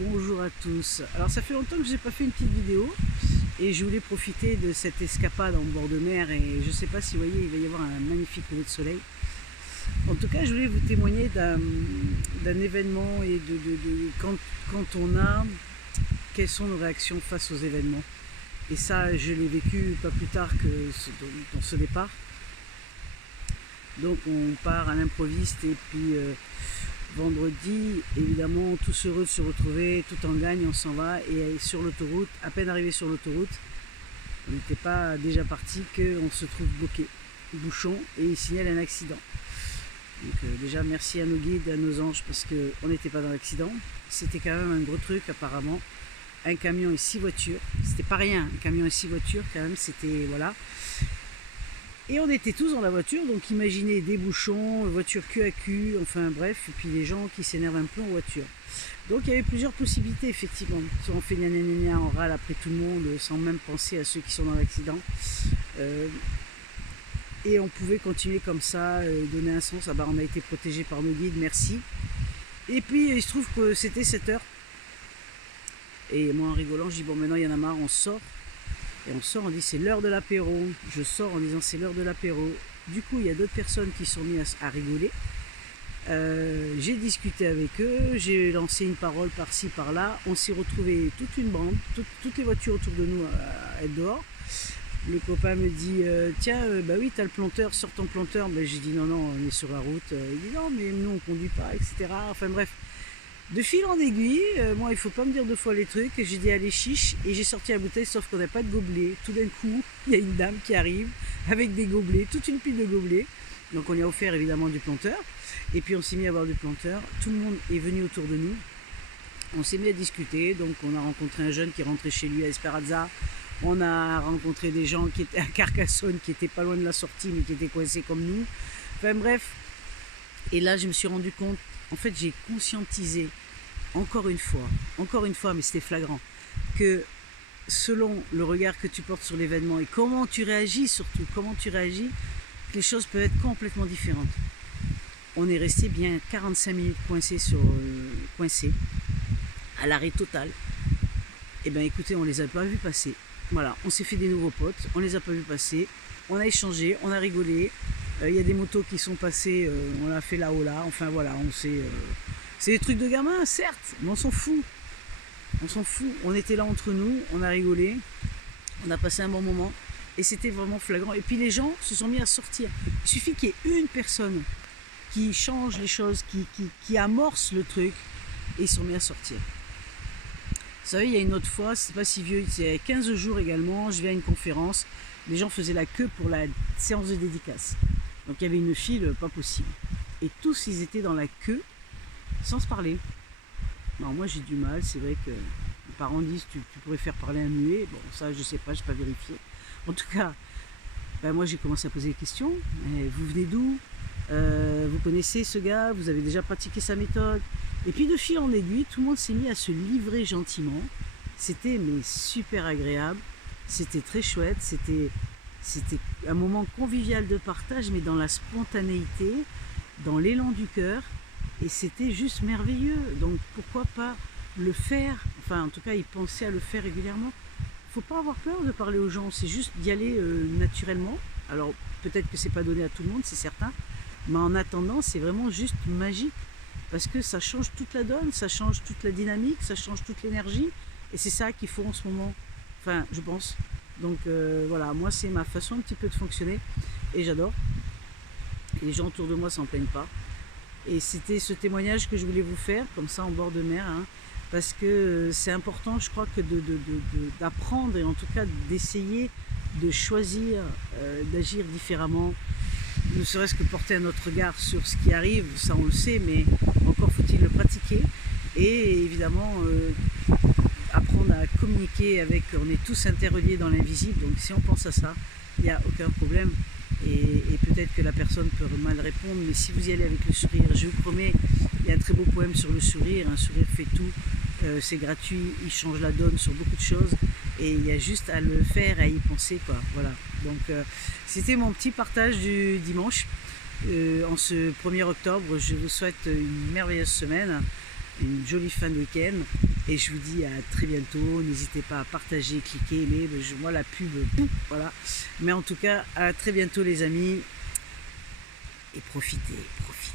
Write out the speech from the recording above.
Bonjour à tous. Alors ça fait longtemps que j'ai pas fait une petite vidéo et je voulais profiter de cette escapade en bord de mer et je sais pas si vous voyez, il va y avoir un magnifique lever de soleil. En tout cas, je voulais vous témoigner d'un événement et quand on a, quelles sont nos réactions face aux événements. Et ça, je l'ai vécu pas plus tard que dans ce départ. Donc on part à l'improviste et puis vendredi, évidemment, tous heureux de se retrouver, tout en gagne, on s'en va. Et sur l'autoroute, à peine arrivé sur l'autoroute, on n'était pas déjà parti qu'on se trouve bloqué, bouchon, et il signale un accident. Donc déjà, merci à nos guides, à nos anges, parce qu'on n'était pas dans l'accident. C'était quand même un gros truc, apparemment. Un camion et 6 voitures. C'était pas rien, un camion et 6 voitures, quand même, c'était, voilà. Et on était tous dans la voiture, donc imaginez des bouchons, voiture queue à queue, enfin bref, et puis les gens qui s'énervent un peu en voiture. Donc il y avait plusieurs possibilités, effectivement. Soit on fait gna gna gna gna, on râle après tout le monde, sans même penser à ceux qui sont dans l'accident. Et on pouvait continuer comme ça, donner un sens. Ah bah on a été protégé par nos guides, merci. Et puis il se trouve que c'était 7 heures. Et moi en rigolant, je dis bon maintenant il y en a marre, on sort. Et on sort, on dit c'est l'heure de l'apéro. Je sors en disant c'est l'heure de l'apéro. Du coup, il y a d'autres personnes qui sont mises à rigoler. J'ai discuté avec eux, j'ai lancé une parole par-ci, par-là. On s'est retrouvé toute une bande, toutes les voitures autour de nous à être dehors. Le copain me dit tiens, bah oui, t'as le planteur, sors ton planteur. Ben, j'ai dit non, non, on est sur la route. Il dit non, mais nous on conduit pas, etc. Enfin bref. De fil en aiguille, moi il faut pas me dire deux fois les trucs, j'ai dit allez chiche et j'ai sorti la bouteille sauf qu'on n'a pas de gobelet. Tout d'un coup, il y a une dame qui arrive avec des gobelets, toute une pile de gobelets. Donc on lui a offert évidemment du planteur et puis on s'est mis à boire du planteur. Tout le monde est venu autour de nous. On s'est mis à discuter, donc on a rencontré un jeune qui rentrait chez lui à Esperanza. On a rencontré des gens qui étaient à Carcassonne, qui étaient pas loin de la sortie mais qui étaient coincés comme nous. Enfin bref, et là je me suis rendu compte, en fait j'ai conscientisé encore une fois, mais c'était flagrant, que selon le regard que tu portes sur l'événement et comment tu réagis surtout, les choses peuvent être complètement différentes. On est resté bien 45 minutes coincés, à l'arrêt total. Et bien écoutez, on les a pas vus passer. Voilà, on s'est fait des nouveaux potes, on les a pas vus passer, on a échangé, on a rigolé. Il y a des motos qui sont passées, on a fait là-haut là, enfin voilà, on s'est... C'est des trucs de gamins, certes, mais on s'en fout. On s'en fout. On était là entre nous, on a rigolé, on a passé un bon moment et c'était vraiment flagrant. Et puis les gens se sont mis à sortir. Il suffit qu'il y ait une personne qui change les choses, qui amorce le truc et ils se sont mis à sortir. Vous savez, il y a une autre fois, c'est pas si vieux, il y a 15 jours également, je vais à une conférence, les gens faisaient la queue pour la séance de dédicace. Donc il y avait une file pas possible. Et tous ils étaient dans la queue sans se parler. Non, moi j'ai du mal, c'est vrai que les parents disent tu pourrais faire parler un muet, bon ça je sais pas, j'ai pas vérifié. En tout cas, ben, moi j'ai commencé à poser des questions. Vous venez d'où vous connaissez ce gars, vous avez déjà pratiqué sa méthode. Et puis de fil en aiguille, tout le monde s'est mis à se livrer gentiment. C'était mais super agréable, c'était très chouette, c'était un moment convivial de partage, mais dans la spontanéité, dans l'élan du cœur. Et c'était juste merveilleux, donc pourquoi pas le faire, enfin en tout cas y penser à le faire régulièrement. Faut pas avoir peur de parler aux gens, c'est juste d'y aller naturellement. Alors peut-être que c'est pas donné à tout le monde, c'est certain, mais en attendant c'est vraiment juste magique, parce que ça change toute la donne, ça change toute la dynamique, ça change toute l'énergie, et c'est ça qu'il faut en ce moment, enfin je pense. Donc voilà, moi c'est ma façon un petit peu de fonctionner, et j'adore. Et les gens autour de moi s'en plaignent pas. Et c'était ce témoignage que je voulais vous faire, comme ça en bord de mer, hein, parce que c'est important, je crois, que d'apprendre et en tout cas d'essayer de choisir, d'agir différemment, ne serait-ce que porter un autre regard sur ce qui arrive, ça on le sait, mais encore faut-il le pratiquer. Et évidemment, apprendre à communiquer avec, on est tous interreliés dans l'invisible, donc si on pense à ça, il n'y a aucun problème. Et peut-être que la personne peut mal répondre, mais si vous y allez avec le sourire, je vous promets, il y a un très beau poème sur le sourire, un sourire fait tout, c'est gratuit, il change la donne sur beaucoup de choses, et il y a juste à le faire, à y penser, quoi. Voilà. Donc c'était mon petit partage du dimanche, en ce 1er octobre. Je vous souhaite une merveilleuse semaine, une jolie fin de week-end, Et je vous dis à très bientôt. N'hésitez pas à partager, cliquer, aimer. Moi, la pub, boum, voilà. Mais en tout cas, à très bientôt les amis. Et profitez, profitez.